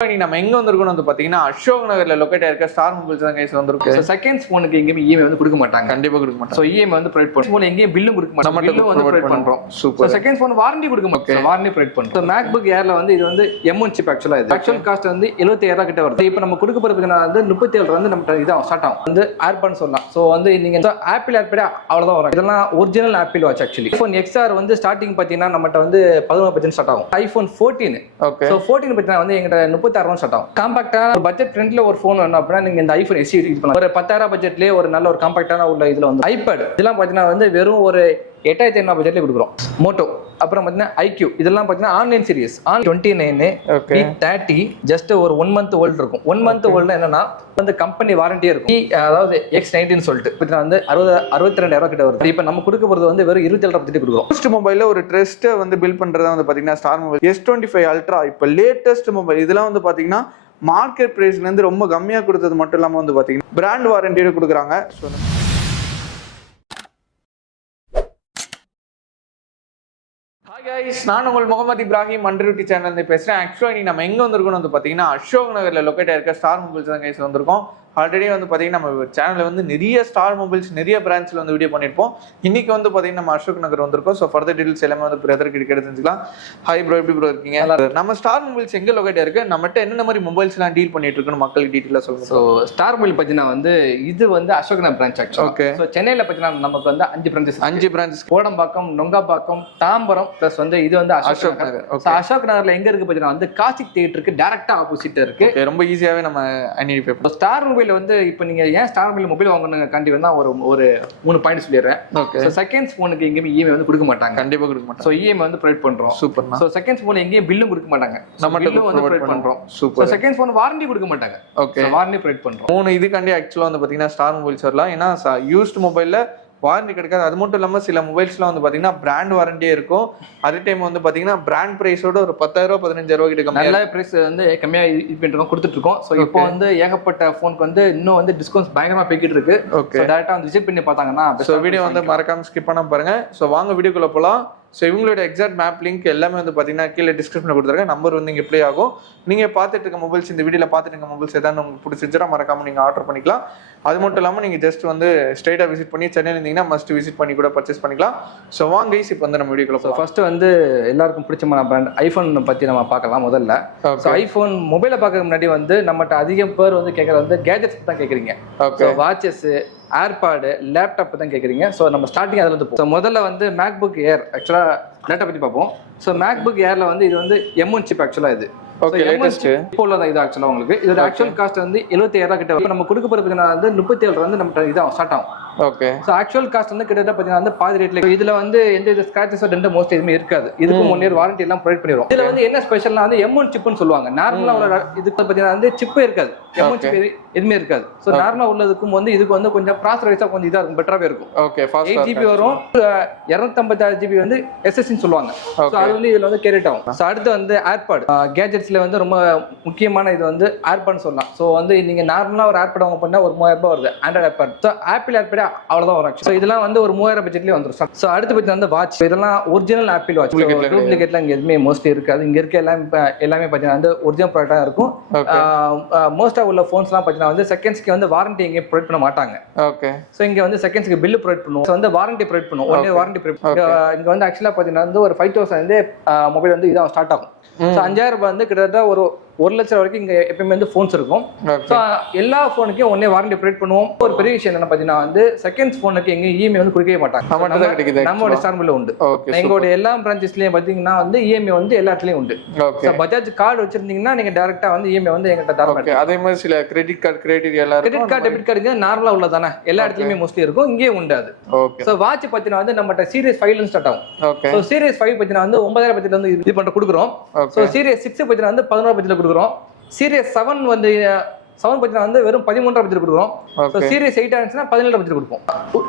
நம்ம எங்க வந்திருக்கோம் வந்து பாத்தீங்கன்னா அசோக் நகர்ல லொகேட் ஆயிருக்க ஸ்டார் மொபைல்ஸ் தான் கைஸ் வந்திருக்கு. செகண்ட்ஸ் போனுக்கு எங்கேயுமே இஎம்ஐ வந்து கொடுக்க மாட்டாங்க, கண்டிப்பா கொடுக்க மாட்டாங்க. சோ இஎம்ஐ வந்து ப்ரொவைட் பண்ணுவோம். போன் எங்கேயும் பில்லும் கொடுக்க மாட்டாங்க, பில்லும் வந்து ப்ரொவைட் பண்றோம். சூப்பர். செகண்ட் போன் வாரண்டி கொடுக்க மாட்டோம், வாரண்டி ப்ரொவைட் பண்றோம். மேக்புக் ஏர்ல வந்து இது வந்து M1 சிப் ஆக்சுவலா இது ஆக்சுவல் காஸ்ட் வந்து 75000 கிட்ட வருது. இப்போ நம்ம கொடுக்க போறது வந்து 37 வந்து நம்ம இதான் ஸ்டார்ட் ஆகும் வந்து ஏர்பாட்ஸ் சொல்லலாம். சோ வந்து நீங்க ஆப்பிள் ஏர்பேட் அவ்வளவுதான் வரும். இதெல்லாம் original apple watch actually. IPhone XR வந்து ஸ்டார்டிங் பாத்தீங்கன்னா நம்மகிட்ட வந்து 11% ஸ்டார்ட் ஆகும். IPhone 14 okay. சோ 14 பாத்தீங்கன்னா வந்து எங்கிட்ட 36 ஸ்டார்ட் ஆகும். காம்பாக்டா பட்ஜெட் ஃப்ரெண்ட்ல ஒரு போன் வேணும் அப்படின்னா நீங்க இந்த ஐபோன் SE யூஸ் பண்ணலாம். ஒரு 10000 பட்ஜெட்லயே ஒரு நல்ல ஒரு காம்பாக்டான உள்ள இதுல வந்து ஐபேட் இதெல்லாம் பாத்தீங்கன்னா வந்து வெறும் ஒரு 8500 பட்ஜெட்ல கொடுக்குறோம். மோட்டோ அப்புறம் பாத்தீங்கன்னா IQ இதெல்லாம் பாத்தீங்கன்னா ஆன்லைன் சீரிஸ் 29 30 ஜஸ்ட் ஒரு 1 மந்த் ஓல்ட் இருக்கும். 1 மந்த் ஓல்ட்ல என்னன்னா வந்து கம்பெனி வாரண்டியே இருக்கும். அதாவது X19 சொல்லிட்டு பாத்தீங்கன்னா வந்து 62000 கிட்ட வருது. இப்போ நம்ம கொடுக்க போறது வந்து வெறும் 27 பட்ஜெட் கொடுக்குறோம். ஃபர்ஸ்ட் மொபைல்ல ஒரு ட்ரஸ்ட் வந்து பில்ட் பண்றதா வந்து பாத்தீங்கன்னா ஸ்டார் மொபைல் S25 அல்ட்ரா இப்போ லேட்டஸ்ட் மொபைல். இதெல்லாம் வந்து பாத்தீங்கன்னா மார்க்கெட் பிரைஸ்ல இருந்து ரொம்ப கம்மியா கொடுத்தது மட்டும் இல்லாம வந்து பாத்தீங்கன்னா பிராண்ட் வாரண்டியோட கொடுக்குறாங்க. ஹாய் கைஸ், நான் உங்கள் முகமது இப்ராஹிம் அண்டர்விட்டி சேனல்ல பேசுறேன். ஆக்சுவலா நம்ம எங்க வந்திருக்கோம் வந்து பாத்தீங்கன்னா அசோக் நகர்ல லொகேட் ஆயிருக்க ஸ்டார் மொபைல்ஸ் தான் கைஸ் வந்திருக்கோம். ஆல்ரெடி வந்து பார்த்தீங்கன்னா நம்ம சேனலில் வந்து நிறைய ஸ்டார் மொபைல்ஸ் நிறைய பிரான்ச்சில் வந்து வீடியோ பண்ணியிருப்போம். இன்னைக்கு வந்து பார்த்தீங்கன்னா நம்ம அசோக் நகர் வந்திருக்கோம். ஸோ ஃபர்தர் டீடைல்ஸ் எல்லாமே வந்து பிரதர் கிட்ட தெரிஞ்சுக்கலாம். ஹாய் ப்ரோ, எப்படி ப்ரோ இருக்கீங்க? நம்ம ஸ்டார் மொபைல்ஸ் எங்கே லொகேட் இருக்கு, நம்மகிட்ட என்னென்ன மாதிரி மொபைல்ஸ்லாம் டீல் பண்ணிட்டு இருக்குன்னு மக்களுக்கு டீட்டெயிலாக சொல்லுங்க. ஸோ ஸ்டார் மொபைல் பார்த்தீங்கன்னா வந்து இது வந்து Ashok Nagar branch actually. Okay. So சென்னையில் பார்த்தீங்கன்னா நமக்கு வந்து 5 பிரான்ச்சஸ் கோடம்பாக்கம், நொங்காப்பாக்கம், தாம்பரம் ப்ளஸ் வந்து இது வந்து அசோக் நகர். அசோக் நகர்ல எங்க இருக்கு பார்த்தீங்கன்னா வந்து காசிக் தியேட்டருக்கு டேரக்டா ஆப்போசிட் இருக்கு. ரொம்ப ஈஸியாகவே நம்ம ஐடென்டிஃபை பண்ணலாம். ஸ்டார் மொபைல் வந்து இப்போ நீங்க ஏன் ஸ்டார் மொபைல் வாங்கணுங்க காண்டி வந்தா ஒரு 3 பாயிண்ட் சொல்லிடுறேன். ஓகே. சோ செகண்ட்ஸ் போனுக்கு எங்கேயுமே இஎம்ஐ வந்து கொடுக்க மாட்டாங்க, கண்டிப்பா கொடுக்க மாட்டாங்க. சோ இஎம்ஐ வந்து ப்ரொவைட் பண்றோம். சூப்பர். சோ செகண்ட்ஸ் போன் எங்கேயும் பில்லும் கொடுக்க மாட்டாங்க, நம்ம பில்லும் வந்து ப்ரொவைட் பண்றோம். Super. So seconds phone warranty கொடுக்க மாட்டாங்க. ஓகே. வாரண்டி ப்ரொவைட் பண்றோம். 3 இதுக்காண்டி ஆக்சுவலா வந்து பாத்தீங்கன்னா ஸ்டார் மொபைல்ஸ் வரலாம். ஏன்னா யூஸ்ட் மொபைல்ல வாரண்டி கிடைக்காது. அது மட்டும் இல்லாமல் சில மொபைல்ஸ்லாம் வந்து பார்த்தீங்கன்னா பிராண்ட் வாரண்டியே இருக்கும். அதே டைம் வந்து பார்த்தீங்கன்னா பிராண்ட் ப்ரைஸோட ஒரு 10000 15000 கிட்ட நல்ல ப்ரைஸ் வந்து கம்மியாக இது பண்ணிட்டு கொடுத்துட்டு இருக்கோம். ஸோ இப்போ வந்து ஏகப்பட்ட ஃபோனுக்கு வந்து இன்னும் வந்து டிஸ்கவுண்ட்ஸ் பயங்கரமாக போய்கிட்டு இருக்கு. ஓகே. டேரக்டாக வந்து விசிட் பண்ணி பார்த்தாங்கன்னா ஸோ வீடியோ வந்து மறக்காம ஸ்கிப் பண்ண பாருங்க. ஸோ வாங்க வீடியோக்குள்ள போகலாம். ஸோ இவங்களோட எக்ஸாக்ட் மேப் லிங்க் எல்லாமே வந்து பார்த்தீங்கன்னா கீழே டிஸ்கிரிப்ஷனில் கொடுத்துருக்கேன். நம்பர் வந்து இங்கே ப்ளே ஆகும். நீங்கள் பார்த்துட்டு இருக்க மொபைல்ஸ், இந்த வீடியோவில் பார்த்துட்டு இருக்க மொபைல்ஸ் ஏதாவது உங்களுக்கு பிடிச்சிருந்துச்சுன்னா மறக்காம நீங்கள் ஆர்டர் பண்ணிக்கலாம். அது மட்டும் இல்லாமல் நீங்கள் ஜஸ்ட் வந்து ஸ்ட்ரைட்டாக விசிட் பண்ணி சென்னையில் இருந்தீங்கன்னா மஸ்ட் விசிட் பண்ணி கூட பர்ச்சேஸ் பண்ணிக்கலாம். ஸோ வாங்க கைஸ், இப்போ வந்து நம்ம வீடியோக்குள்ள போகலாம். ஃபர்ஸ்ட் வந்து எல்லாருக்கும் பிடிச்சமான பிராண்ட் ஐஃபோன் பற்றி நம்ம பார்க்கலாம் முதல்ல. ஸோ ஐஃபோன் மொபைலை பார்க்க முன்னாடி வந்து நம்மகிட்ட அதிகம் பேர் வந்து கேட்குறது வந்து கேஜெட்ஸ் தான் கேட்குறீங்க. ஓகே. வாட்சஸ், ஏர்பாடு, லேப்டாப் தான் கேட்குறீங்க. ஸோ நம்ம ஸ்டார்டிங் அதில் வந்து ஸோ முதல்ல வந்து மேக்புக் ஏர் ஆக்சுவலாக லேப்டாப் பற்றி பார்ப்போம். ஸோ மேக்புக் ஏரில் வந்து இது வந்து M1 சிப் ஆக்சுவலாக இது. ஓகே. லேட்டஸ்ட் இப்போ உள்ளதான் இது ஆக்சுவலாக உங்களுக்கு. இதோட ஆக்சுவல் காஸ்ட் வந்து 75000 கிட்ட. இப்போ நம்ம கொடுக்க போகிறது வந்து 37 வந்து நம்ம இதான் ஸ்டார்ட் ஆகும். ஓகே. ஸோ ஆக்சுவல் காஸ்ட் வந்து கிட்டத்தட்ட பார்த்தீங்கன்னா வந்து பாதி ரேட்ல. இதுல வந்து எந்த ஸ்கிராச்சஸ் ரெண்டு மோஸ்ட் எதுவுமே இருக்காது. இதுக்கும் 1 இயர் வாரண்டி எல்லாம் ப்ரொவைட் பண்ணிடுவோம். இதுல வந்து என்ன ஸ்பெஷல்னா வந்து M1 சிப்னு சொல்லுவாங்க. நார்மலா உள்ள இதுக்கு பார்த்தீங்கன்னா வந்து சிப்பே இருக்காது, M1 சிப் எதுவுமே இருக்காது. ஸோ நார்மலா உள்ளதுக்கும் வந்து இதுக்கு வந்து கொஞ்சம் ப்ராசஸர் வைஸா கொஞ்சம் இதா இருக்கும், பெட்டராகவே இருக்கும். ஓகே. 8GB வரும், 256GB வந்து SSD சொல்லுவாங்க. ஸோ அது வந்து இதுல வந்து கேரிட் ஆகும். ஸோ அடுத்து வந்து ஏர்பாட் கேஜெட்ஸ்ல வந்து ரொம்ப முக்கியமான இது வந்து ஏர்பாட்னு சொல்லலாம். ஸோ வந்து நீங்க நார்மலா ஒரு ஏர்பாட் வாங்க பண்ணா ஒரு 3000 வருது Android AirPod. So apple AirPod அவ்வளவுதான் வரும். ஸோ இதெல்லாம் வந்து ஒரு 3000 பட்ஜெட்லயே வந்துடும். ஸோ அடுத்து பத்தி வந்து வாட்ச், இதெல்லாம் ஒரிஜினல் ஆப்பிள் வாட்ச். டூப்ளிகேட்லாம் இங்க எதுவுமே மோஸ்ட்லி இருக்காது. இங்க இருக்க எல்லாமே பார்த்தீங்கன்னா வந்து ஒரிஜினல் ப்ராடக்டா இருக்கும். மோஸ்டா உள்ள போன்ஸ்லாம் பார்த்தீங்கன்னா வந்து செகண்ட்ஸ்க்கு வந்து வாரண்டி எங்கே ப்ரொவைட் பண்ண மாட்டாங்க. ஓகே. ஸோ இங்க வந்து செகண்ட்ஸ்க்கு பில் ப்ரொவைட் பண்ணுவோம். ஸோ வந்து வாரண்டி ப்ரொவைட் பண்ணுவோம், 1 இயர் வாரண்டி ப்ரொவைட். இங்க வந்து ஆக்சுவலா பார்த்தீங்கன்னா வந்து ஒரு 5000 வந்து மொபைல் வந்து இதான் ஸ்டார்ட் ஆகும். ஸோ 5000 வந்து கிட்டத்தட்ட ஒரு 1 லட்சம் வரைக்கும் இங்க எப்பயுமே வந்து போன்ஸ் இருக்கும். ஸோ எல்லா போனுக்கும் 1 இயர் வாரண்டி ப்ரொவைட் பண்ணுவோம். ஒரு பெரிய விஷயம் என்ன பார்த்தீங்கன்னா வந்து செகண்ட்ஸ் போனுக்கு எங்க இஎம்ஐ வந்து கொடுக்கவே மாட்டாங்க. நம்மளோட ஸ்டார் மொபைல்ல உண்டு. எங்களோட எல்லா பிரான்ச்சஸ்லயும் பாத்தீங்கன்னா வந்து இஎம்ஐ வந்து எல்லா இடத்துலயும் உண்டு. பஜாஜ் கார்டு வச்சிருந்தீங்கன்னா நீங்க டைரக்டா வந்து இஎம்ஐ வந்து எங்கிட்ட தரலாம். அதே மாதிரி சில கிரெடிட் கார்டு கிரைட்டீரியா எல்லாம் கிரெடிட் கார்டு டெபிட் கார்டு நார்மலா உள்ளதானே எல்லா இடத்துலயுமே மோஸ்ட்லி இருக்கும், இங்கே உண்டு அது. ஸோ வாட்ச் பார்த்தீங்கன்னா வந்து நம்மகிட்ட சீரியஸ் 5 ஸ்டார்ட் ஆகும். ஸோ சீரியஸ் 5 பார்த்தீங்கன்னா வந்து 9000 பட்ஜெட்ல வந்து இது பண்ண கொடுக்குறோம். ஸோ சீரியஸ் 6 பார்த்தீங்கன்னா வந்து 11 பட்ஜெட்ல கொடுக்குறோம். சீரியஸ் 7 வந்து 7 பட்ஜெட் வந்து வெறும் 13 பட்ஜெட் கொடுக்குறோம். ஸோ சீரியஸ் 8 ஆச்சுன்னா 17 பட்ஜெட் கொடுப்போம்.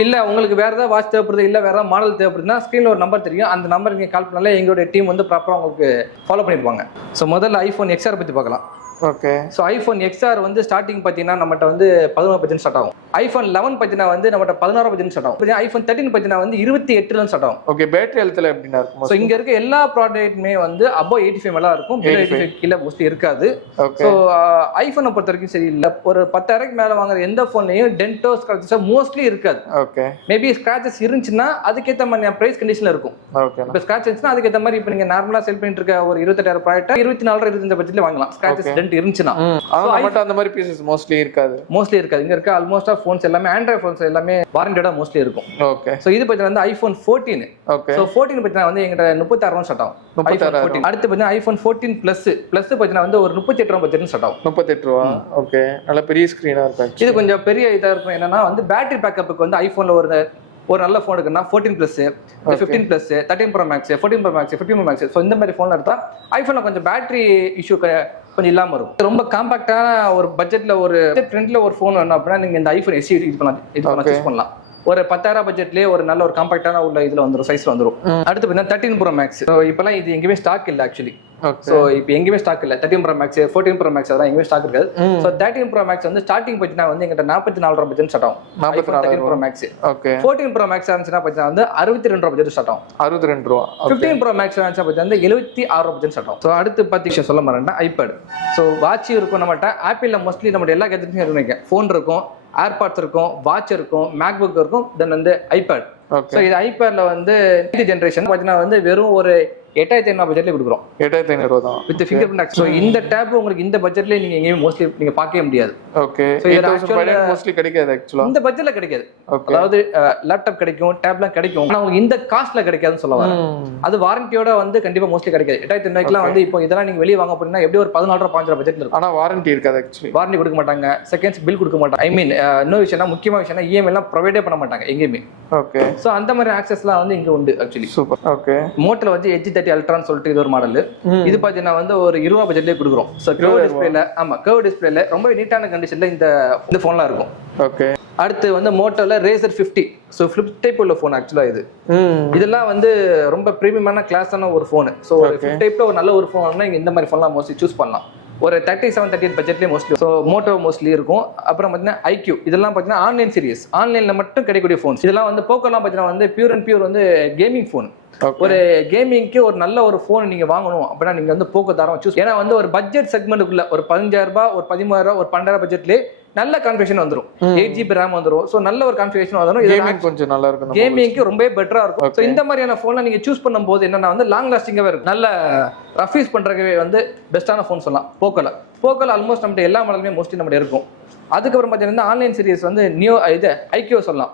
இல்ல உங்களுக்கு வேற ஏதாவது வாட்ச் தேவைப்படுது, இல்ல வேற ஏதாவது மாடல் தேவைப்படுதுன்னா ஸ்கிரீன்ல ஒரு நம்பர் தெரியும், அந்த நம்பர் நீங்க கால் பண்ணாலே எங்களுடைய டீம் வந்து ப்ராப்பரா உங்களுக்கு ஃபாலோ பண்ணிருப்பாங்க. ஸோ முதல்ல ஐபோன் XR பத்தி பார்க்கலாம். ஓகே. ஸோ ஐபோன் XR வந்து ஸ்டார்டிங் பார்த்தீங்கன்னா நம்மகிட்ட வந்து 11 பட்ஜெட் ஸ்டார்ட் ஆகும். ஐஃபோன் 11 பார்த்தீங்கன்னா வந்து நம்மகிட்ட 16 பட்ஜெட் ஸ்டார்ட் ஆகும். ஐஃபோன் 13 பார்த்தீங்கன்னா வந்து 28 ஸ்டார்ட் ஆகும். ஓகே, பேட்டரி ஹெல்த்ல எப்படின்னா இருக்கும்? ஸோ இங்க இருக்க எல்லா ப்ராடக்ட்டுமே வந்து above 85 மேல இருக்கும், 85 கீழே மோஸ்ட்லி இருக்காது. ஸோ ஐஃபோனை பொறுத்த வரைக்கும் சரி இல்லை, ஒரு 10,000 மேல வாங்குற எந்த போன்லயும் டென்டோ ஸ்கிராச்சஸ் மோஸ்ட்லி இருக்காது. ஓகே, மேபி ஸ்கிராச்சஸ் இருந்துச்சுன்னா அதுக்கேற்ற மாதிரி பிரைஸ் கண்டிஷன்ல இருக்கும். ஓகே, இப்போ ஸ்கிராச் இருந்துச்சுன்னா அதுக்கேற்ற மாதிரி இப்போ நீங்க நார்மலா செல் பண்ணிட்டு இருக்க ஒரு 28,000 ப்ராடக்ட் 24 25 பட்ஜெட்ல வாங்கலாம். ஸ்கிராச்சஸ் டென்ட் இருந்துச்சுன்னா அந்த மாதிரி பீசஸ் மோஸ்ட்லி இருக்காது. இங்க இருக்க ஆல்மோஸ்ட் ஃபோன்ஸ் எல்லாமே ஆண்ட்ராய்ட் ஃபோன்ஸ் எல்லாமே வாரண்டியோட மோஸ்ட்லி இருக்கும். ஓகே, சோ இது பத்தி வந்து ஐபோன் 14. ஓகே, சோ 14 பத்தி வந்து எங்கிட்ட 36 ஸ்டார்ட் ஆகும். 36. அடுத்து பார்த்தா ஐபோன் 14 பிளஸ் பத்தி வந்து ஒரு 38 பட்ஜெட் ஸ்டார்ட் ஆகும். 38 ரூபா. ஓகே, நல்ல பெரிய ஸ்கிரீனா இருக்கும். இது கொஞ்சம் பெரிய இதா இருக்கும். என்னன்னா வந்து பேட்டரி பேக்கப்புக்கு வந்து ஐபோன்ல ஒரு நல்ல ஃபோன் இருக்குன்னா 14 plus, 15 plus, 13 pro max, 14 pro max, 15 pro max. So இந்த மாதிரி ஃபோன் எடுத்தா ஐபோன்ல கொஞ்சம் பேட்டரி இஷ்யூ கொஞ்சம் இல்லாம இருக்கும். ரொம்ப காம்பாக்டான ஒரு பட்ஜெட்ல ஒரு ட்ரெண்ட்ல ஒரு ஃபோன் வேணும் அப்படின்னா நீங்க இந்த ஐபோன் SE யூஸ் பண்ணலாம், சூஸ் பண்ணலாம். ஒரு 10,000 பட்ஜெட்லயே ஒரு நல்ல ஒரு காம்பாக்டான உள்ள இதுல வந்துரும், சைஸ்ல வந்துரும். அடுத்து பார்த்தீங்கன்னா 13 ப்ரோ மேக்ஸ். ஸோ இப்பெல்லாம் இது எங்கேயுமே ஸ்டாக் இல்லை ஆக்சுவலி. ஸோ இப்போ எங்கேயுமே ஸ்டாக் இல்லை. 13 ப்ரோ மேக்ஸ், 14 ப்ரோ மேக்ஸ் அதெல்லாம் எங்கேயுமே ஸ்டாக் இருக்காது. ஸோ 13 ப்ரோ மேக்ஸ் வந்து ஸ்டார்டிங் பார்த்தீங்கன்னா வந்து எங்கிட்ட 44 பட்ஜெட் ஸ்டார்ட் ஆகும். 13 pro max. Okay, 14 pro max இருந்துச்சுன்னா பார்த்தீங்கன்னா வந்து 62 பட்ஜெட் ஸ்டார்ட் ஆகும். 62 ரூபா. 15 ப்ரோ மேக்ஸ் இருந்துச்சுன்னா பார்த்தீங்கன்னா 76 பட்ஜெட் ஸ்டார்ட் ஆகும். ஸோ அடுத்து பார்த்தீங்கன்னா சொல்ல மாட்டேன் ஐபேட். ஸோ வாட்ச் இருக்கும் நம்மகிட்ட. ஆப்பிள்ல மோஸ்ட்லி நம்ம எல்லா கேஜெட்ஸும் இருக்கும். ஃபோன் இருக்கும், ஏர்பாட்ஸ் இருக்கும், வாட்ச் இருக்கும், மேக்புக் இருக்கும், தென் வந்து ஐபேட். ஸோ இது ஐபேட்ல வந்து ஜென்ரேஷன் பார்த்தீங்கன்னா வந்து வெறும் ஒரு 8,500 பட்ஜெட்ல கொடுக்குறோம். 8,500 தான் வித் ஃபிங்கர் பிரிண்ட். ஸோ இந்த டேப் உங்களுக்கு இந்த பட்ஜெட்ல நீங்க எங்கேயும் மோஸ்ட்லி நீங்க பார்க்கவே முடியாது. ஓகே, 8,500 மோஸ்ட்லி கிடைக்காது ஆக்சுவலா. இந்த பட்ஜெட்ல கிடைக்காது. அதாவது லேப்டாப் கிடைக்கும், டேப்லாம் கிடைக்கும், ஆனா உங்களுக்கு இந்த காஸ்ட்ல கிடைக்காதுன்னு சொல்ல வரேன். அது வாரண்டியோட வந்து கண்டிப்பா மோஸ்ட்லி கிடைக்காது. 8,500 வந்து இப்போ இதெல்லாம் நீங்க வெளியே வாங்க போறீங்கன்னா எப்படி ஒரு 14 15 பட்ஜெட்ல இருக்கும். ஆனா வாரண்டி இருக்காது ஆக்சுவலி. வாரண்டி கொடுக்க மாட்டாங்க, செகண்ட்ஸ் பில் கொடுக்க மாட்டாங்க. ஐ மீன் இன்னொரு விஷயம்னா முக்கியமான விஷயம்னா EMI எல்லாம் ப்ரொவைடே பண்ண மாட்டாங்க எங்கேயுமே. ஓகே, சோ அந்த மாதிரி ஆக்சஸ்லாம் வந்து இங்க உண்டு ஆக்சுவலி. சூப்பர். ஓகே, மோட்டோல வந்து Edge 30 அல்ட்ரான்னு சொல்லிட்டு இது ஒரு மாடல். இது பாத்தீங்கன்னா வந்து ஒரு 20 ரூபாய் பட்ஜெட்லயே கொடுக்குறோம். சோ கர்வ் டிஸ்ப்ளேல, ஆமா கர்வ் டிஸ்ப்ளேல ரொம்ப நீட்டான கண்டிஷன்ல இந்த போன்லாம் இருக்கும். ஓகே, அடுத்து வந்து மோட்டோல Razer 50. சோ ஃபிளிப் டைப் உள்ள போன் ஆக்சுவலா இது. இதெல்லாம் வந்து ரொம்ப பிரீமியமான கிளாஸான ஒரு போன். சோ ஃபிளிப் டைப்ல ஒரு நல்ல ஒரு போன்னா நீங்க இந்த மாதிரி போன்லாம் மோஸ்ட்லி சூஸ் பண்ணலாம். ஒரு 37-38 பட்ஜெட்லேயே மோஸ்ட்லி. ஸோ மோட்டோ மோஸ்ட்லி இருக்கும். அப்புறம் பார்த்தீங்கன்னா IQ இதெல்லாம் பார்த்தீங்கன்னா ஆன்லைன் சீரிஸ், ஆன்லைனில் மட்டும் கிடைக்கக்கூடிய ஃபோன்ஸ். இதெல்லாம் வந்து போக்கோலாம் பார்த்தீங்கன்னா வந்து பியூர் வந்து கேமிங் ஃபோன். ஒரு கேமிங்க்கு ஒரு நல்ல ஒரு ஃபோன் நீங்க வாங்கணும் அப்படின்னா நீங்க வந்து போக்கோ தாராளமாக சூஸ். ஏன்னா வந்து ஒரு பட்ஜெட் செக்மெண்ட்டுக்குள்ள ஒரு 15,000 ரூபாய், ஒரு 13,000, ஒரு 12,000 பட்ஜெட்லேயே நல்ல கான்ஃபிகரேஷன் வந்துரும். 8GB RAM வந்துரும். சோ நல்ல ஒரு கான்ஃபிகரேஷன் வந்துரும். கேமிங் கொஞ்சம் நல்லா இருக்கும். கேமிங்க்கு ரொம்பவே பெட்டரா இருக்கும். சோ இந்த மாதிரியான போன்ல நீங்க சூஸ் பண்ணும்போது என்னன்னா வந்து லாங் லாஸ்டிங்காவே இருக்கும். நல்ல ரஃப் யூஸ் பண்றதுக்கு வந்து பெஸ்டான போன் சொல்லலாம் போக்கோல ஆல்மோஸ்ட் நம்ம எல்லா மாடலுமே மோஸ்ட்லி நம்ம இருக்கும். அதுக்கப்புறம் பார்த்தீங்கன்னா ஆன்லைன் சீரிஸ் வந்து நியோ இது ஐக்கியோ சொல்லலாம்.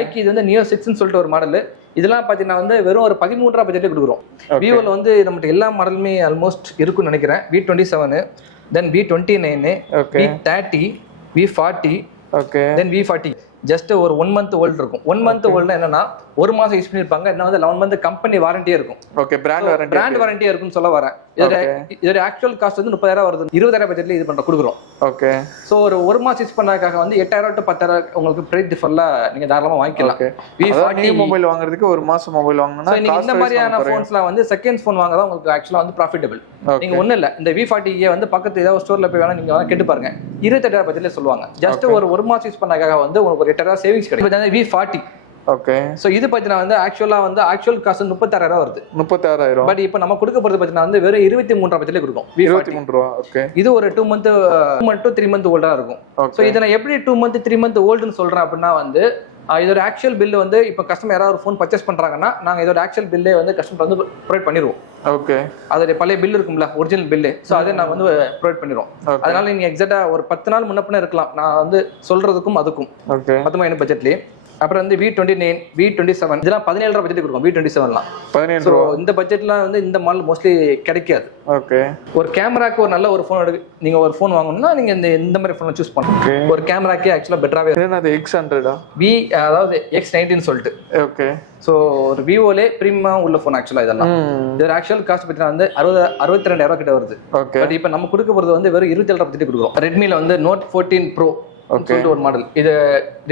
ஐக்கிய இது வந்து நியோ 6ன்னு சொல்லிட்டு ஒரு மாடல். இதெல்லாம் பார்த்தீங்கன்னா வந்து வெறும் ஒரு 13 ரூபாய் பட்ஜெட்ல கொடுக்குறோம். விவோல வந்து நம்மகிட்ட எல்லா மாடலுமே ஆல்மோஸ்ட் இருக்குன்னு நினைக்கிறேன். V27, தென் V29, V30, V40, தென் V40. ஜஸ்ட் ஒரு 1 மந்த் ஓல்டு இருக்கும். 1 மந்த் ஓல்டுனா என்னன்னா ஒரு மாசம் யூஸ் பண்ணிருப்பாங்க. என்ன வந்து 11 மந்த் கம்பெனி வாரண்டியே இருக்கும். ஓகே, பிராண்ட் வாரண்டியே இருக்குன்னு சொல்ல வரேன். இதோட ஆக்சுவல் காஸ்ட் வந்து 30,000 வருது. 20,000 பட்ஜெட்ல இது கொடுக்குறோம். ஓகே, சோ ஒரு மாசம் யூஸ் பண்ணதுக்காக வந்து 8,000 to 10,000 உங்களுக்கு பிரைஸ் டிஃபர்ல நீங்க தாராளமா வாங்கிக்கலாம். V40 மொபைல் வாங்குறதுக்கு ஒரு மாசம் மொபைல் வாங்குனா நீங்க இந்த மாதிரியான போன்ஸ்லாம் வந்து செகண்ட்ஸ் போன் வாங்குறதா உங்களுக்கு ஆக்சுவலா வந்து ப்ராஃபிட்டபிள். நீங்க ஒண்ணு இல்ல, இந்த V40 வந்து பக்கத்து ஏதாவது ஸ்டோர்ல போய் வேணா நீங்க கேட்டு பாருங்க. 28,000 பட்ஜெட்ல சொல்லுவாங்க. ஜஸ்ட் ஒரு மாசம் யூஸ் பண்ணதுக்காக வந்து உங்களுக்கு ஒரு 8,000 சேவிங்ஸ் கிடைக்கும். V40. ஓகே, சோ இது பார்த்தீங்கன்னா வந்து ஆக்சுவல் காஸ்ட் 36,000 வருது. 36,000. பட் இப்போ நம்ம கொடுக்க போறது பார்த்தீங்கன்னா வந்து வெறும் 23,000 பட்ஜெட்ல கொடுக்கும். 23 ரூபாய். ஓகே, இது ஒரு 2 மந்த் to 3 மந்த் ஓல்டா இருக்கும். சோ இத நான் எப்படி 2 மந்த் 3 மந்த் ஓல்டுன்னு சொல்றேன் அப்படின்னா வந்து இதோட ஆக்சுவல் பில் வந்து இப்போ கஸ்டமர் யாராவது ஒரு ஃபோன் பர்ச்சேஸ் பண்றாங்கன்னா நாங்க இதோட ஆக்சுவல் பில்லே வந்து கஸ்டமர் வந்து ப்ரொவைட் பண்ணிடுவோம். ஓகே, அதோட பழைய பில் இருக்கும்ல, ஒரிஜினல் பில்லு. ஸோ அதை நான் வந்து ப்ரொவைட் பண்ணிடுவோம். அதனால நீங்க எக்ஸாக்டா ஒரு 10 நாள் முன்ன இருக்கலாம். நான் வந்து சொல்றதுக்கும் அதுக்கும் 10,000 பட்ஜெட்லேயே. அப்புறம் வந்து V29, V27 இதெல்லாம் 17,000 பட்ஜெட் கொடுக்கும். V27லாம் 17,000. இந்த பட்ஜெட்லாம் வந்து இந்த மாடல் மோஸ்ட்லி கிடைக்காது. ஓகே, ஒரு கேமராக்கு ஒரு நல்ல ஒரு ஃபோன் நீங்க ஒரு ஃபோன் வாங்கணும்னா நீங்க இந்த மாதிரி ஃபோன் சூஸ் பண்ணலாம். ஒரு கேமராக்கே ஆக்சுவலா பெட்டராவே இருக்கும். அது X100 அதாவது X90 சொல்லிட்டு. ஓகே, சோ ஒரு விவோலே பிரீமியம் உள்ள ஃபோன் ஆக்சுவலா இதெல்லாம். இதோட ஆக்சுவல் காஸ்ட் பார்த்தீங்கன்னா வந்து 62,000 கிட்ட வருது. பட் இப்போ நம்ம கொடுக்க போறது வந்து வெறும் 27,000 பட்ஜெட் கொடுக்குறோம். ரெட்மில வந்து Note 14 Pro சொல்லிட்டு ஒரு மாடல். இது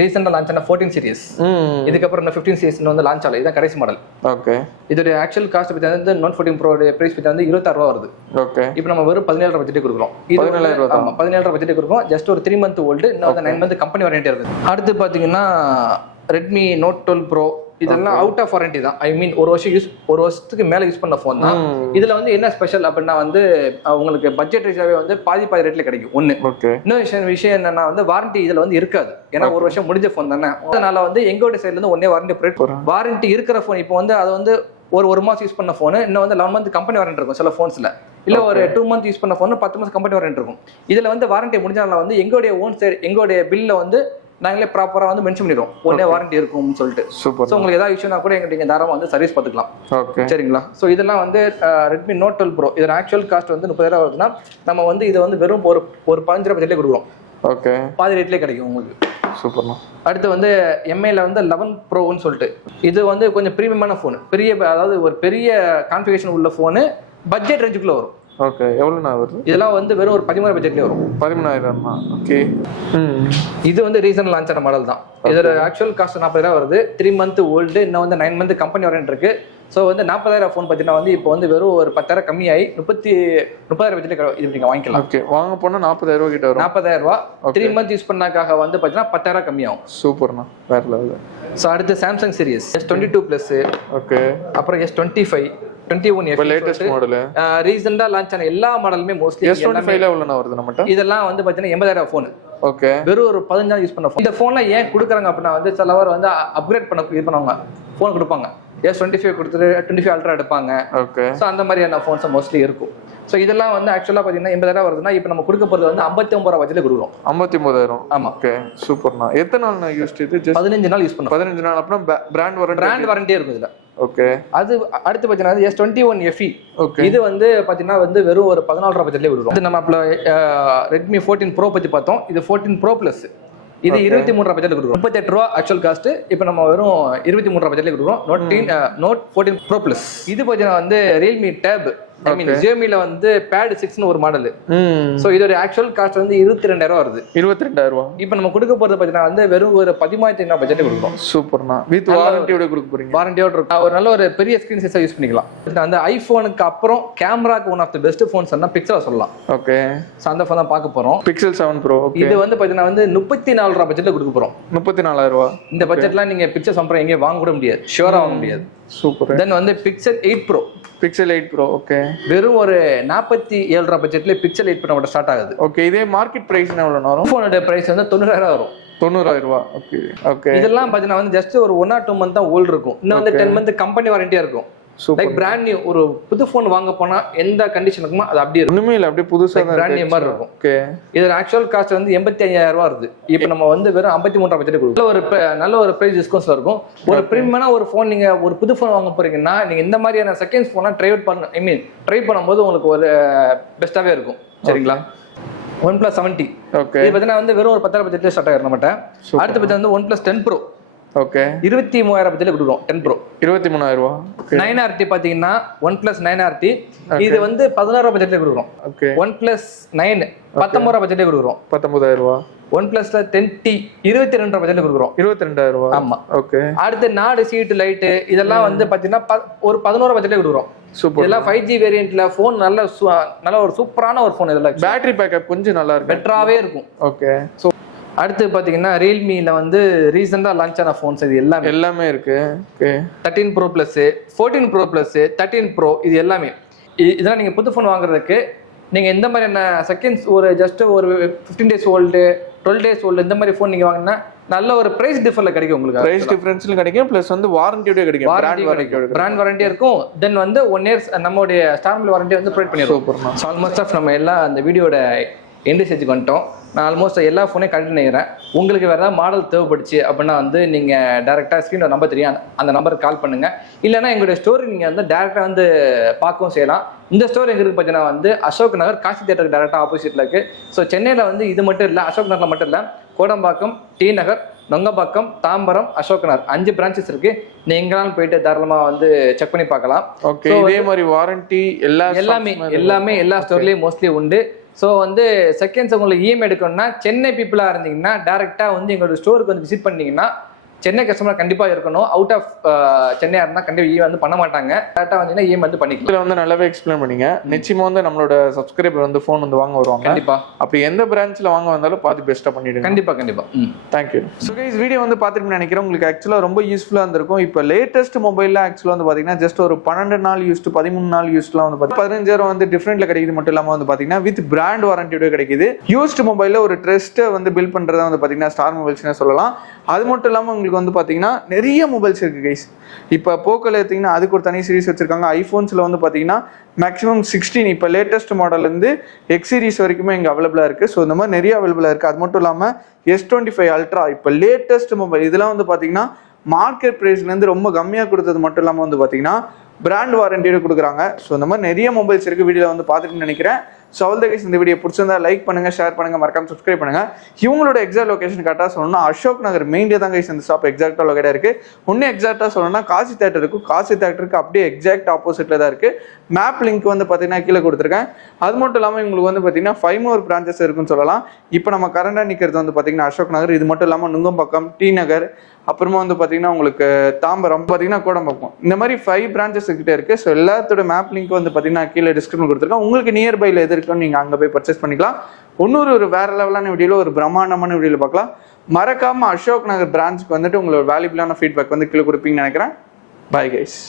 ரீசெண்டா லான்ச் ஆன 14 சீரிஸ். இதுக்கப்புறம் 15 சீரிஸ் வந்து லான்ச் ஆகல. இதுதான் கடைசி மாடல். ஓகே. இதோட ஆக்சுவல் காஸ்ட் பத்தி வந்து Note 14 Pro பிரைஸ் பத்தி வந்து 26 ரூபா வருது. ஓகே. இப்போ நம்ம வெறும் 17,000 பட்ஜெட் கொடுக்குறோம். 17,000. ஆமா 17,000 பட்ஜெட் கொடுக்குறோம். ஜஸ்ட் ஒரு 3 மந்த் ஓல்டு, இன்னும் 9 மந்த் கம்பெனி வாரண்டி இருக்குது. அடுத்து பாத்தீங்கன்னா Redmi Note 12 Pro. இதெல்லாம் அவுட் ஆஃப் வாரண்டி தான். ஐ மீன் ஒரு வருஷத்துக்கு மேல யூஸ் பண்ண ஃபோன் தான். இதுல வந்து என்ன ஸ்பெஷல் அப்படின்னா வந்து உங்களுக்கு பட்ஜெட் ரீச்சாவே வந்து பாதி ரேட்ல கிடைக்கும் ஒண்ணு. இன்னொரு விஷயம் என்னன்னா வந்து வாரண்டி இதுல வந்து இருக்காது. ஏன்னா ஒரு வருஷம் முடிஞ்ச ஃபோன் தானே. அதனால வந்து எங்களோட சைட்ல இருந்து ஒன்னே வாரண்டி இருக்கிற ஃபோன். இப்போ வந்து அது வந்து ஒரு மாசம் யூஸ் பண்ண ஃபோன், இன்னும் வந்து 11 மந்த் கம்பெனி வாரண்டி இருக்கும் சில ஃபோன்ஸ்ல. இல்ல ஒரு 2 மந்த் யூஸ் பண்ண ஃபோன் 10 மாசம் கம்பெனி வாரண்டி இருக்கும். இதுல வந்து வாரண்டி முடிஞ்சனால வந்து எங்களுடைய ஓன் சைடு எங்களுடைய பில்ல வந்து நாங்களே ப்ராப்பரா வந்து மென்ஷன் பண்ணிடுவோம் ஒன்னே வாரண்டி இருக்கும்னு சொல்லிட்டு. சூப்பர். ஸோ உங்களுக்கு ஏதாவது இஷ்யூனா கூட எங்க தாராளமா வந்து சர்வீஸ் பார்த்துக்கலாம். ஓகே சரிங்களா. ஸோ இதெல்லாம் வந்து Redmi Note 12 Pro. இதோட ஆக்சுவல் காஸ்ட் வந்து 30,000 வருதுன்னா நம்ம வந்து இதை வந்து வெறும் ஒரு 15,000 பட்ஜெட்லேயே கொடுக்குறோம். ஓகே. பாதி ரேட்லேயே கிடைக்கும் உங்களுக்கு. சூப்பர்ண்ணா. அடுத்து வந்து எம்ஐல வந்து 11 ப்ரோன்னு சொல்லிட்டு இது வந்து கொஞ்சம் ப்ரீமியமான ஃபோன். அதாவது ஒரு பெரிய கான்ஃபிகரேஷன் உள்ள ஃபோனு பட்ஜெட் ரேஞ்சுக்குள்ள வரும். ஓகே. எவ்வளோண்ணா வருது? இதெல்லாம் வந்து வெறும் ஒரு 13,000 பட்ஜெட்லேயே வரும். 13,000. ஓகே. இது வந்து ரீசன்ட் லான்ச் ஆன மாடல் தான். இதோட ஆக்சுவல் காஸ்ட் 40,000 வருது. 3 மந்த் ஓல்டு, இன்னும் வந்து 9 மந்த் கம்பெனி வாரண்டி இருக்கு. ஸோ வந்து 40,000 ஃபோன் பார்த்தீங்கன்னா வந்து இப்போ வந்து வெறும் ஒரு 10,000 கம்மியாகி 30,000 பட்ஜெட்ல இது நீங்கள் வாங்கிக்கலாம். ஓகே. வாங்க போனால் 40,000 கிட்ட வரும். 40,000. 3 மந்த் யூஸ் பண்ணாக்காக வந்து பார்த்தீங்கன்னா 10,000 கம்மியாகும். சூப்பர்ண்ணா. வேற லெவல். ஸோ அடுத்து Samsung series S22 plus. Okay. அப்புறம் S25 21 லேட்டஸ்ட் மாடல். ரீசெண்டா லான்ச் ஆன எல்லா மாடலுமே மோஸ்ட்லி S25 ல எவ்வளவு வருது நம்மட்ட? இதெல்லாம் வந்து பாத்தீங்கன்னா 80,000 ஃபோன். ஓகே. வெறும் ஒரு 15 நாள் யூஸ் பண்ண ஃபோன். இந்த ஃபோன்ல ஏன் கொடுக்குறாங்க அப்படின்னா வந்து சிலவர் வந்து அப்கிரேட் பண்ண இது பண்ணுவாங்க, ஃபோன் கொடுப்பாங்க. S25 கொடுத்துட்டு 25 அல்ட்ரா எடுப்பாங்க. ஓகே. ஸோ அந்த மாதிரியான ஃபோன்ஸ் மோஸ்ட்லி இருக்கும். ஸோ இதெல்லாம் வந்து ஆக்சுவலாக பார்த்தீங்கன்னா 80,000 வருதுன்னா இப்போ நம்ம கொடுக்க போகிறது வந்து 59,000 பட்ஜெட்ல கொடுக்குறோம். 59,000. ஆமாம். ஓகே. சூப்பர்ண்ணா. எத்தனை நாள் நான் யூஸ் இது? 15 நாள் யூஸ் பண்ணோம். 15 நாள். அப்புறம் பிராண்ட் வாரண்டியே இருக்கும் இதில். ஓகே. அது அடுத்து பார்த்தீங்கன்னா S21 FE. ஓகே. இது வந்து பார்த்தீங்கன்னா வந்து வெறும் ஒரு 14,000 பட்ஜெட்லேயே கொடுக்கும். இது நம்ம அப்போ Redmi 14 Pro பற்றி பார்த்தோம். இது 14 Pro Plus. இது 23,000 பட்ஜெட்ல கொடுக்குறோம். 38 ரூபா ஆக்சுவல் காஸ்ட். இப்போ நம்ம வெறும் 23,000 பட்ஜெட்ல கொடுக்குறோம். Note 14 Pro Plus. இது பார்த்தீங்கன்னா வந்து Realme Tab. ஐ மீன் Xiaomiல வந்து Pad 6னு ஒரு மாடல். சோ இதோட ஆக்சுவல் காஸ்ட் வந்து 22,000 வருது. 22,000. இப்போ நம்ம கொடுக்க போறது பார்த்தீங்கன்னா வந்து வெறும் ஒரு 15,000 பட்ஜெட் கொடுக்குறோம். சூப்பர்ண்ணா. வித் வாரண்டியோட கொடுக்க போறீங்க. வாரண்டியோட இருக்கும். ஒரு நல்ல ஒரு பெரிய ஸ்கிரீன் சைஸா யூஸ் பண்ணிக்கலாம். அந்த ஐபோனுக்கு அப்புறம் கேமராக்கு one of the best phones என்ன பிக்சல் சொல்லலாம். ஓகே. சோ அந்த ஃபோன் தான் பார்க்க போறோம். Pixel 7 Pro. ஓகே. இது வந்து பார்த்தீங்கன்னா வந்து 34,000 பட்ஜெட்ல கொடுக்க போறோம். 34,000. இந்த பட்ஜெட்லாம் நீங்க Pixel 7 Pro எங்கேயும் வாங்க கூட முடியாது. ஷூரா வாங்க முடியாது. சூப்பர். தென் வந்து Pixel 8 Pro. Pixel 8 Pro. Okay. வெறும் ஒரு 47,000 பட்ஜெட்ல Pixel 8 Pro ஸ்டார்ட் ஆகுது. ஓகே. இதே மார்க்கெட் பிரைஸ் எவ்வளவு வரும்? ஃபோனோட பிரைஸ் வந்து 90,000 வரும். 90,000. ஓகே. ஓகே. இதெல்லாம் பாத்தீங்கன்னா வந்து ஜஸ்ட் ஒரு 1 or 2 மந்த் தான் ஓல்ட் இருக்கும். இன்னும் வந்து 10 மந்த் கம்பெனி வாரண்டியா இருக்கும். Like brand new. ஒரு புது ஃபோன் வாங்க போனா எந்த கண்டிஷன் இருக்குமோ அது அப்படியே இருக்கும். ஒண்ணுமே இல்ல, அப்படியே புதுசா பிராண்ட் நியூ மாதிரி இருக்கும். ஓகே. இதோட ஆக்சுவல் காஸ்ட் வந்து 85,000 வருது. இப்போ நம்ம வந்து வெறும் 53,000 பட்ஜெட் கொடுக்கும். நல்ல ஒரு பிரைஸ் டிஸ்கவுண்ட்ஸ்ல இருக்கும். ஒரு பிரீமியமான ஒரு ஃபோன் நீங்க ஒரு புது ஃபோன் வாங்க போறீங்கன்னா நீங்க இந்த மாதிரியான செகண்ட்ஸ் ஃபோனா ட்ரை அவுட் பண்ண ட்ரை பண்ணும்போது உங்களுக்கு ஒரு பெஸ்ட்டாவே இருக்கும். சரிங்களா. OnePlus 70. ஓகே. இது பார்த்தீங்கன்னா வந்து வெறும் ஒரு 10,000 பட்ஜெட்ல ஸ்டார்ட் ஆகிரும் நம்மட்ட. அடுத்து பார்த்தீங்கன்னா வந்து OnePlus 10 Pro. ஓகே. 23,000 பட்ஜெட்ல கொடுக்குறோம் 10 Pro. 23,000. 9RT பாத்தீங்கன்னா OnePlus 9RT. இது வந்து 16,000 பட்ஜெட்ல கொடுக்குறோம். ஓகே. OnePlus 9 19,000 பட்ஜெட்ல கொடுக்குறோம். 19,000. OnePlusல 10T 22,000 பட்ஜெட்ல கொடுக்குறோம். 22,000. ஆமா. ஓகே. அடுத்து நாடு சீட் லைட் இதெல்லாம் வந்து பாத்தீங்கன்னா ஒரு 11,000 பட்ஜெட்ல கொடுக்குறோம். சூப்பர். இதெல்லாம் 5G வேரியன்ட்ல ஃபோன் நல்ல ஒரு சூப்பரான ஒரு ஃபோன். இதெல்லாம் பேட்டரி பேக்கப் கொஞ்சம் நல்லா இருக்கு, பெட்டராவே இருக்கும். ஓகே. ஸோ அடுத்து பாத்தீங்கன்னா ரியல்மில வந்து ரீசெண்டா லான்ச் ஆன ஃபோன்ஸ் இது எல்லாமே இருக்கு. Okay. 13 Pro Plus, 14 Pro Plus, 13 Pro இது எல்லாமே. இதெல்லாம் நீங்க புது ஃபோன் வாங்குறதுக்கு நீங்க எந்த மாதிரியான செகண்ட்ஸ் ஒரு ஜஸ்ட் ஒரு 15 days ஓல்டு 12 days ஓல்டு இந்த மாதிரி ஃபோன் நீங்க வாங்கினா நல்ல ஒரு பிரைஸ் டிஃபர்ல கிடைக்கும். உங்களுக்கு பிரைஸ் டிஃபரன்ஸ்ல கிடைக்கும். பிளஸ் வந்து வாரண்டியோட கிடைக்கும். பிராண்ட் வாரண்டியா இருக்கும். தென் வந்து 1 year நம்மளுடைய ஸ்டார்மல் வாரண்டி வந்து ப்ரொவைட் பண்ணிடுவோம். ஆல்மோஸ்ட் ஆஃப் நம்ம எல்லாம் அந்த வீடியோட எண்டு ஸ்டேஜுக்கு வந்துட்டோம். நான் ஆல்மோஸ்ட் எல்லா ஃபோனையும் கனெக்ட் பண்ணிக்கிறேன். உங்களுக்கு வேறு ஏதாவது மாடல் தேவைப்படுச்சு அப்படின்னா வந்து நீங்கள் டேரெக்டாக ஸ்க்ரீனில் நம்பர் தெரியும், அந்த நம்பருக்கு கால் பண்ணுங்கள். இல்லைனா எங்களுடைய ஸ்டோரி நீங்கள் வந்து டேரெக்டாக வந்து பார்க்கவும் செய்யலாம். இந்த ஸ்டோர் எங்களுக்கு பார்த்தீங்கன்னா வந்து அசோக் நகர் காசி தியேட்டருக்கு டேரெக்டாக ஆப்போசிட்டில் இருக்குது. ஸோ சென்னையில் வந்து இது மட்டும் இல்லை, அசோக் நகரில் மட்டும் இல்லை, கோடம்பாக்கம், டி நகர், நொங்கப்பாக்கம், தாம்பரம், அசோக் நகர் 5 பிரான்ச்சஸ் இருக்குது. நீங்கள் எங்கேனாலும் போயிட்டு தாராளமாக வந்து செக் பண்ணி பார்க்கலாம். ஓகே. இதே மாதிரி வாரண்டி எல்லாமே எல்லா ஸ்டோர்லேயும் மோஸ்ட்லி உண்டு. ஸோ வந்து செகண்ட்ஸ் உங்களுக்கு இஎம்ஐ எடுக்கணும்னா சென்னை பீப்புளாக இருந்தீங்கன்னா டேரெக்டாக வந்து எங்களோட ஸ்டோருக்கு வந்து விசிட் பண்ணீங்கன்னா சென்னை கஸ்டமர் கண்டிப்பாக இருக்கணும். அவுட் ஆஃப் சென்னையாக இருந்தால் கண்டிப்பாக இஎம்ஐ வந்து பண்ண மாட்டாங்க. டேரெக்டாக வந்தீங்கன்னா இஎம்ஐ வந்து பண்ணிக்கலாம். இதில் வந்து நல்லாவே எக்ஸ்பிளைன் பண்ணீங்க. நிச்சயமாக வந்து நம்மளோட சப்ஸ்கிரைபர் வந்து ஃபோன் வந்து வாங்க வருவாங்க. கண்டிப்பாக அப்படி எந்த பிரான்ச்சில் வாங்க வந்தாலும் பார்த்து பெஸ்ட்டாக பண்ணிவிடுங்க. கண்டிப்பாக. தேங்க்யூ. ஸோ கைஸ் வீடியோ வந்து பார்த்துட்டு நினைக்கிறேன் உங்களுக்கு ஆக்சுவலாக ரொம்ப யூஸ்ஃபுல்லாக இருந்திருக்கும். இப்போ லேட்டஸ்ட் மொபைலில் ஆக்சுவலாக வந்து பார்த்தீங்கன்னா ஜஸ்ட் ஒரு 12 நாள் யூஸ்டு 13 நாள் யூஸ்லாம் வந்து 15,000 வந்து டிஃப்ரெண்ட்டில் கிடைக்குது. மட்டும் இல்லாமல் வந்து பார்த்தீங்கன்னா வித் பிராண்ட் வாரண்டியோட கிடைக்குது. யூஸ்டு மொபைலில் ஒரு ட்ரஸ்ட்டை வந்து பில்ட் பண்ணுறதா வந்து பார்த்தீங்கன்னா ஸ்டார் மொபைல்ஸ்னே சொல்லலாம். அது மட்டும் இல்லாமல் உங்களுக்கு வந்து பார்த்தீங்கன்னா நிறைய மொபைல்ஸ் இருக்குது கைஸ். இப்போ போக்கோல எடுத்தீங்கன்னா அதுக்கு ஒரு தனி சீரிஸ் வச்சிருக்காங்க. ஐஃபோன்ஸில் வந்து பார்த்தீங்கன்னா மேக்ஸிமம் 16 இப்போ லேட்டஸ்ட் மாடல்லேருந்து எக்ஸ் சீரிஸ் வரைக்குமே இங்கே அவைலபிளாக இருக்குது. ஸோ இந்த மாதிரி நிறைய அவைலபிளாக இருக்குது. அது மட்டும் இல்லாமல் S25 அல்ட்ரா இப்போ லேட்டஸ்ட் மொபைல் இதெல்லாம் வந்து பார்த்தீங்கன்னா மார்க்கெட் ப்ரைஸ்லேருந்து ரொம்ப கம்மியாக கொடுத்தது மட்டும் இல்லாமல் வந்து பார்த்தீங்கன்னா பிராண்ட் வாரண்டியோட கொடுக்குறாங்க. ஸோ இந்த மாதிரி நிறைய மொபைல்ஸ் இருக்குது. வீடியோவில் வந்து பார்த்துட்டு நினைக்கிறேன். ஸோ ஆல் த கைஸ் இந்த வீடியோ பிடிச்சிருந்தா லைக் பண்ணுங்கள், ஷேர் பண்ணுங்கள், மறக்காம சப்ஸ்கிரைப் பண்ணுங்கள். இவங்களோட எக்ஸாக்ட் லொகேஷன் கரெக்டாக சொல்லணும்னா அசோக் நகர் மெயின்லேயே தான் கைஸ் இந்த ஷாப் எக்ஸாக்டாக லொகேட்டாக இருக்குது. இன்னும் எக்ஸாக்டாக சொல்லணும்னா காசி தேட்டர் இருக்கும். காசி தேட்டருக்கு அப்படியே எக்ஸாக்ட் ஆப்போசிட்டில் தான் இருக்குது. மேப் லிங்க் வந்து பார்த்தீங்கன்னா கீழே கொடுத்துருக்கேன். அது மட்டும் இல்லாமல் உங்களுக்கு வந்து பார்த்தீங்கன்னா 5 more பிரான்ச்சஸ் இருக்குன்னு சொல்லலாம். இப்போ நம்ம கரண்டாக நிற்கிறது வந்து பார்த்தீங்கன்னா அசோக் நகர். இது மட்டும் இல்லாமல் நுங்கம்பாக்கம், டி நகர், அப்புறமா வந்து பார்த்தீங்கன்னா உங்களுக்கு தாம்பரம், பார்த்தீங்கன்னா கோடம்பாக்கம், இந்த மாதிரி 5 பிரான்ச்சஸ் கிட்டே இருக்குது. ஸோ எல்லாத்தோட மேப் லிங்க் வந்து பார்த்தீங்கன்னா கீழே டிஸ்கிரிப்ஷன் கொடுத்துருக்கேன். உங்களுக்கு நியர்பையில் எது இருக்குன்னு நீங்கள் அங்கே போய் பர்ச்சேஸ் பண்ணிக்கலாம். ஒரு வேறு லெவலான வீடியோவில் ஒரு பிரம்மாண்டமான வீடியோவில் பார்க்கலாம். மறக்காமல் அசோக் நகர் பிரான்ச்சுக்கு வந்துட்டு உங்களோட வேல்யூபிளான ஃபீட்பேக் வந்து கீழே கொடுப்பீங்கன்னு நினைக்கிறேன். Bye guys.